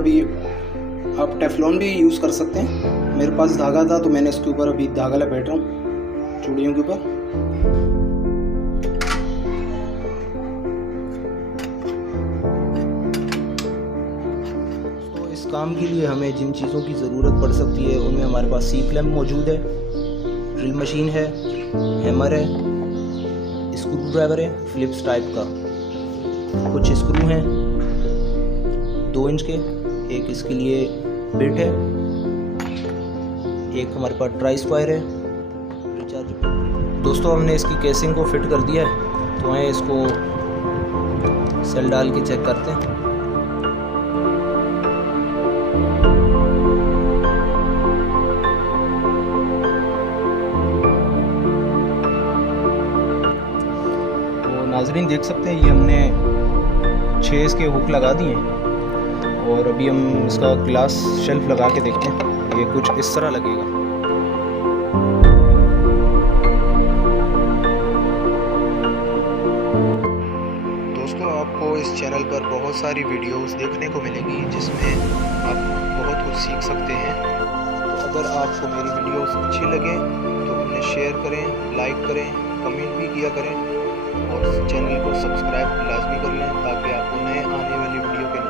अभी आप टेफलॉन भी यूज़ कर सकते हैं। मेरे पास धागा था तो मैंने इसके ऊपर अभी धागा लपेट रहा हूँ चूड़ियों के ऊपर। तो इस काम के लिए हमें जिन चीज़ों की ज़रूरत पड़ सकती है उनमें हमारे पास सी क्लैंप मौजूद है, ड्रिल मशीन है, हैमर है, स्क्रू ड्राइवर है फिलिप्स टाइप का, कुछ स्क्रू हैं 2 इंच के, एक इसके लिए बिट है, एक हमारे पास ट्राई स्क्वायर है। दोस्तों हमने इसकी केसिंग को फिट कर दिया है, तो आए इसको सेल डाल के चेक करते हैं। तो नाजरीन देख सकते हैं ये हमने 6 इसके हुक लगा दिए हैं और अभी हम इसका ग्लास शेल्फ लगा के देखते हैं, ये कुछ इस तरह लगेगा। दोस्तों आपको इस चैनल पर बहुत सारी वीडियोस देखने को मिलेंगी जिसमें आप बहुत कुछ सीख सकते हैं। तो अगर आपको मेरी वीडियोस अच्छी लगे तो उन्हें शेयर करें, लाइक करें, कमेंट भी किया करें और चैनल को सब्सक्राइब लाजमी कर लें ताकि आपको नए आने वाली वीडियो के